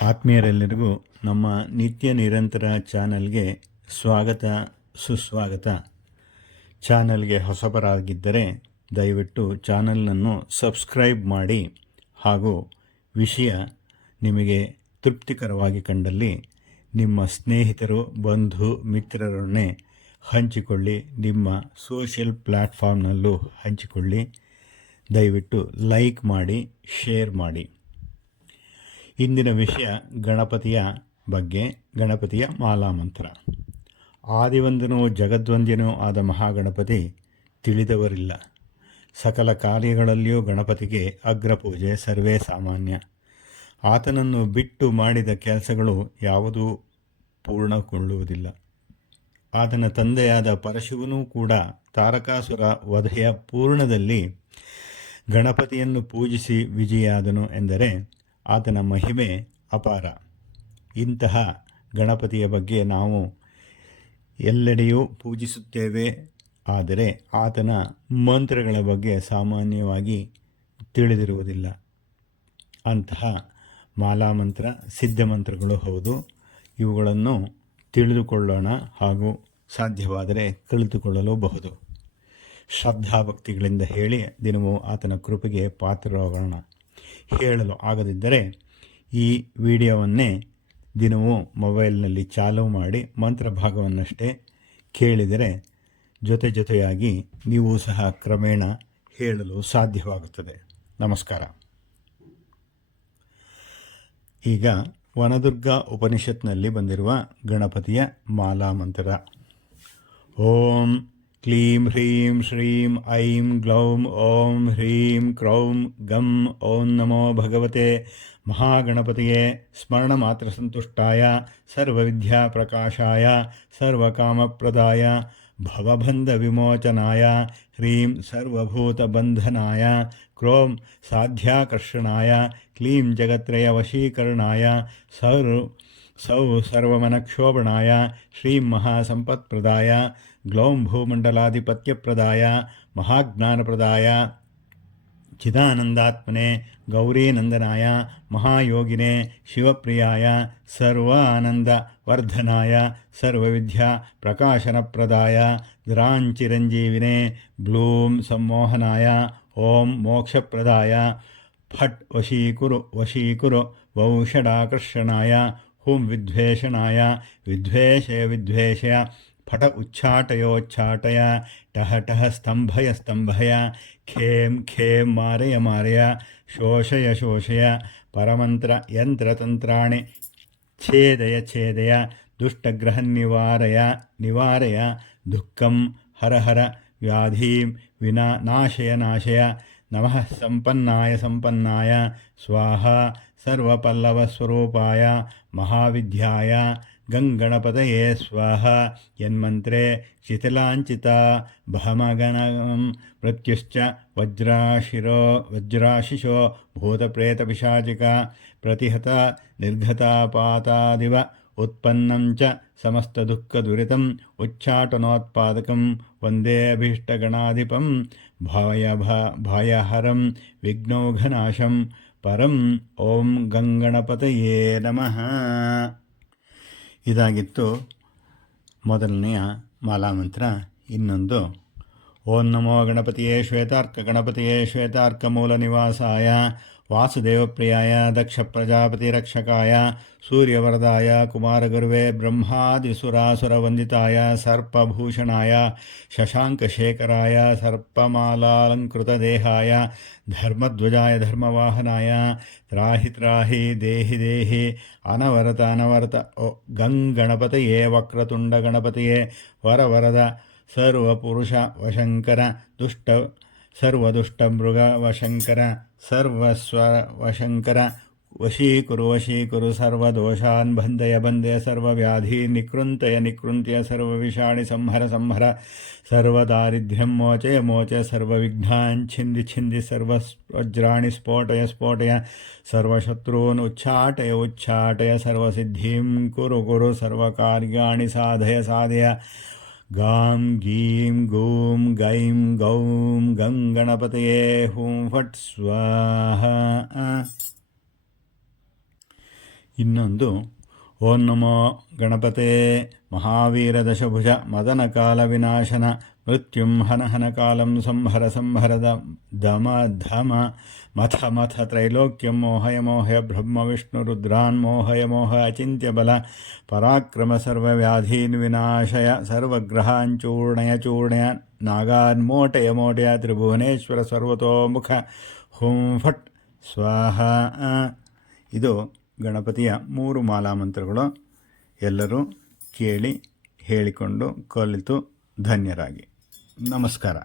ಆತ್ಮೀಯರೆಲ್ಲರಿಗೂ ನಮ್ಮ ನಿತ್ಯ ನಿರಂತರ ಚಾನಲ್ಗೆ ಸ್ವಾಗತ, ಸುಸ್ವಾಗತ. ಚಾನಲ್ಗೆ ಹೊಸಬರಾಗಿದ್ದರೆ ದಯವಿಟ್ಟು ಚಾನಲ್ನನ್ನು ಸಬ್ಸ್ಕ್ರೈಬ್ ಮಾಡಿ ಹಾಗೂ ವಿಷಯ ನಿಮಗೆ ತೃಪ್ತಿಕರವಾಗಿ ಕಂಡಲ್ಲಿ ನಿಮ್ಮ ಸ್ನೇಹಿತರು, ಬಂಧು, ಮಿತ್ರರನ್ನೇ ಹಂಚಿಕೊಳ್ಳಿ, ನಿಮ್ಮ ಸೋಷಿಯಲ್ ಪ್ಲ್ಯಾಟ್ಫಾರ್ಮ್ನಲ್ಲೂ ಹಂಚಿಕೊಳ್ಳಿ. ದಯವಿಟ್ಟು ಲೈಕ್ ಮಾಡಿ, ಶೇರ್ ಮಾಡಿ. ಇಂದಿನ ವಿಷಯ ಗಣಪತಿಯ ಬಗ್ಗೆ, ಗಣಪತಿಯ ಮಾಲಾಮಂತ್ರ ಆದಿವಂದನೋ, ಜಗದ್ವಂದ್ಯನೋ ಆದ ಮಹಾಗಣಪತಿ ತಿಳಿದವರಿಲ್ಲ. ಸಕಲ ಕಾರ್ಯಗಳಲ್ಲಿಯೂ ಗಣಪತಿಗೆ ಅಗ್ರಪೂಜೆ ಸರ್ವೇ ಸಾಮಾನ್ಯ. ಆತನನ್ನು ಬಿಟ್ಟು ಮಾಡಿದ ಕೆಲಸಗಳು ಯಾವುದೂ ಪೂರ್ಣಗೊಳ್ಳುವುದಿಲ್ಲ. ಆತನ ತಂದೆಯಾದ ಪರಶುವನೂ ಕೂಡ ತಾರಕಾಸುರ ವಧೆಯ ಪೂರ್ಣದಲ್ಲಿ ಗಣಪತಿಯನ್ನು ಪೂಜಿಸಿ ವಿಜಯಾದನು ಎಂದರೆ ಆತನ ಮಹಿಮೆ ಅಪಾರ. ಇಂತಹ ಗಣಪತಿಯ ಬಗ್ಗೆ ನಾವು ಎಲ್ಲೆಡೆಯೂ ಪೂಜಿಸುತ್ತೇವೆ. ಆದರೆ ಆತನ ಮಂತ್ರಗಳ ಬಗ್ಗೆ ಸಾಮಾನ್ಯವಾಗಿ ತಿಳಿದಿರುವುದಿಲ್ಲ. ಅಂತಹ ಮಾಲಾಮಂತ್ರ ಸಿದ್ಧಮಂತ್ರಗಳು ಹೌದು. ಇವುಗಳನ್ನು ತಿಳಿದುಕೊಳ್ಳೋಣ ಹಾಗೂ ಸಾಧ್ಯವಾದರೆ ಕಲಿತುಕೊಳ್ಳಲೂಬಹುದು ಶ್ರದ್ಧಾಭಕ್ತಿಗಳಿಂದ ಹೇಳಿ ದಿನವೂ ಆತನ ಕೃಪೆಗೆ ಪಾತ್ರರಾಗೋಣ. ಹೇಳಲು ಆಗದಿದ್ದರೆ ಈ ವಿಡಿಯೋವನ್ನೇ ದಿನವೂ ಮೊಬೈಲ್ನಲ್ಲಿ ಚಾಲು ಮಾಡಿ ಮಂತ್ರ ಭಾಗವನ್ನಷ್ಟೇ ಕೇಳಿದರೆ ಜೊತೆ ಜೊತೆಯಾಗಿ ನೀವು ಸಹ ಕ್ರಮೇಣ ಹೇಳಲು ಸಾಧ್ಯವಾಗುತ್ತದೆ. ನಮಸ್ಕಾರ. ಈಗ ವನದುರ್ಗ ಉಪನಿಷತ್ನಲ್ಲಿ ಬಂದಿರುವ ಗಣಪತಿಯ ಮಾಲಾ ಮಂತ್ರ ಓಂ क्लीं ह्रीं श्रीं ऐं ग्लौं ॐ ह्रीं क्रौं गं ॐ नमो भगवते महागणपतये स्मरणमात्रसन्तुष्टाय, सर्वविद्याप्रकाशाय, सर्वकामप्रदाय, भवबन्धविमोचनाय, ह्रीं सर्वभूतबन्धनाय, क्रों साध्याकर्षणाय, क्लीं जगत्त्रयवशीकरणाय, सौर सौ सर्वमनक्षोभणाय, श्रीं महासम्पत्प्रदाय గ్లౌం భూమండలాధిపత్యప్రదాయ మహాజ్ఞానప్రదాయ చిదానందాత్మనే గౌరీనందనాయ మహాయోగినే శివప్రియాయ సర్వానందవర్ధనాయ సర్వవిద్యా ప్రకాశనప్రదాయ ద్రాంచిరంజీవినే బ్లూం సమ్మోహనాయ ఓం మోక్షప్రదాయ ఫట్ వశీకురు వశీకురు వౌషడాకర్షణాయ హుం విద్వేషణాయ విద్వేషయ విద్వేషయ फट उच्छाटयोच्छाटय टह टह स्तंभय स्तंभय खेम खेम मारय मारय शोषय शोषय परमंत्र यंत्रतंत्राणि छेदय छेदय दुष्टग्रहन्निवारय निवारय दुःखं हर हर व्याधिं विना नाशय नाशय नमः सम्पन्नाय सम्पन्नाय स्वाहा सर्वपल्लवस्वरूपाय महाविद्याय गङ्गणपतये स्वाहा यन्मन्त्रे शिथिलाञ्चिता बहमगणं प्रत्युश्च वज्राशिरो वज्राशिशो भूतप्रेतपिशाचिका प्रतिहता निर्घतापातादिव उत्पन्नं च समस्तदुःखदुरितम् उच्चाटनोत्पादकं वन्देऽभीष्टगणाधिपं भायभा भायहरं विघ्नौघनाशं परम् ॐ गङ्गणपतये नमः ಇದಾಗಿತ್ತು. ಮೊದಲನೆಯ ಮಾಲಾಮಂತ್ರ ಇನ್ನೊಂದು. ಓಂ ನಮೋ ಗಣಪತಿಯೇ ಶ್ವೇತಾರ್ಕ ಗಣಪತಿಯೇ ಶ್ವೇತಾರ್ಕ ಮೂಲ ನಿವಾಸಾಯ. వాసుదేవప్రియాయ దక్ష ప్రజాపతిరక్షకాయ సూర్యవరదాయ కుమారగురువే బ్రహ్మాదిసురాసురవందితాయ సర్పభూషణాయ శశాంకశేఖరాయ సర్పమాలాలంకృతదేహాయ ధర్మధ్వజాయ ధర్మవాహనాయ త్రాహి త్రాహి దేహి దేహి అనవరత అనవరత గంగణపతయే వక్రతుండ గణపతయే వరవరద సర్వపురుష వశంకర దుష్ట सर्वदुष्टमृगवशङ्कर सर्वस्ववशङ्कर वशीकुरु वशीकुरु, सर्वदोषान् बन्धय बन्धय, सर्वव्याधीन् निकृन्तय, निकृन्त्य, सर्वविषाणि संहर संहर, सर्वदारिद्र्यं मोचय मोचय, सर्वविघ्नान् छिन्दि छिन्दि सर्ववज्राणि स्फोटय स्फोटय, सर्वशत्रून् उच्चाटय उच्चाटय सर्वसिद्धिं कुरु कुरु, सर्वकार्याणि साधय साधय ಕುರು ಸರ್ವಕಾರ್ಯಾಣಿ ಸಾಧಯ ಸಾಧಯ गां गीं गूं गैं गौं गं गणपतये हुं फट् स्वाहा ಇನ್ನೊಂದು ಓಂ ನಮೋ ಗಣಪತೆ ಮಹಾವೀರ ದಶಭುಜ ಮದನ ಕಾಲ ವಿನಾಶನ ಮೃತ್ಯುಂ ಹನ ಹನ ಕಾಲಂ ಸಂಹರ ಸಂಹರದ ದಮ ಧಮ ಮಥ ಮಥ ತ್ರೈಲೋಕ್ಯಂ ಮೋಹಯ ಮೋಹಯ ಬ್ರಹ್ಮ ವಿಷ್ಣು ರುದ್ರಾನ್ ಮೋಹಯ ಮೋಹ ಅಚಿಂತ್ಯ ಬಲ ಪರಾಕ್ರಮ ಸರ್ವವ್ಯಾಧೀನ್ ವಿನಾಶಯ ಸರ್ವಗ್ರಹಾನ್ ಚೂರ್ಣಯ ಚೂರ್ಣಯ ನಾಗಾನ್ ಮೋಟಯ ತ್ರಿಭುವನೇಶ್ವರ ಸರ್ವತೋಮುಖ ಹುಂ ಫಟ್ ಸ್ವಾಹ. ಇದು ಗಣಪತಿಯ ಮೂರು ಮಾಲಾ ಮಂತ್ರಗಳು. ಎಲ್ಲರೂ ಕೇಳಿ ಹೇಳಿಕೊಂಡು ಕಲಿತು ಧನ್ಯರಾಗಿ. ನಮಸ್ಕಾರ